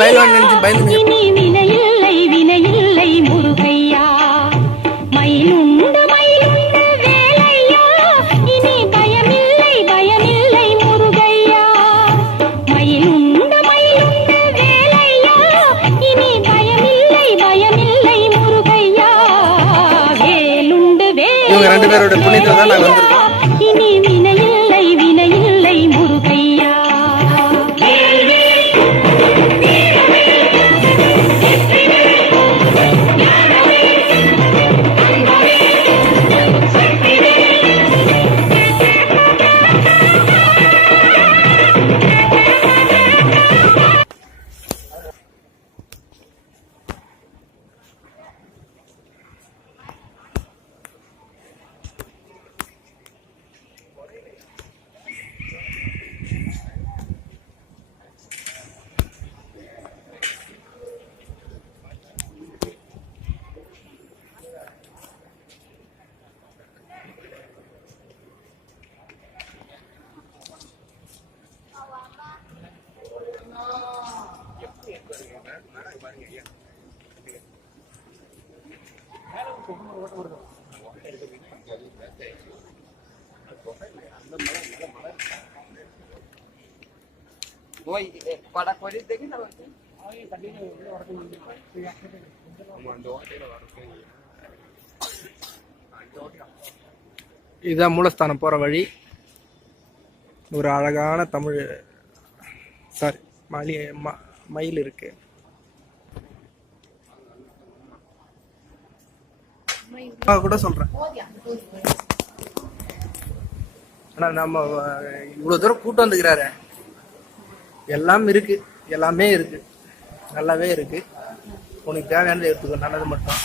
பயில்வான் நினைச்சு பயந்து வினையில்லை வினையில்லை முருகையா மயிலுண்டு மயிலுண்டு வேலையா இனி பயமில்லை பயமில்லை முருகையா மயிலுண்டு மயிலுண்டு வேலையா இனி பயமில்லை பயமில்லை முருகையா வேலுண்டு இவங்க ரெண்டு பேரோட புண்ணியத்துல தான் நாங்க வந்திருக்கோம். இனி வினையில்லை வினையில்லை முருகையா. இதுதான் மூலஸ்தானம் போற வழி. ஒரு அழகான தமிழ் சாரி மயில் இருக்கு. கூட சொல்றேன், ஆனா நம்ம இவ்வளவு தூரம் கூட்டம் வந்துக்கிறாரு. எல்லாம் இருக்கு, எல்லாமே இருக்கு, நல்லாவே இருக்கு. உனக்கு தேவையானது எடுத்துக்கோ, நல்லது மட்டும்.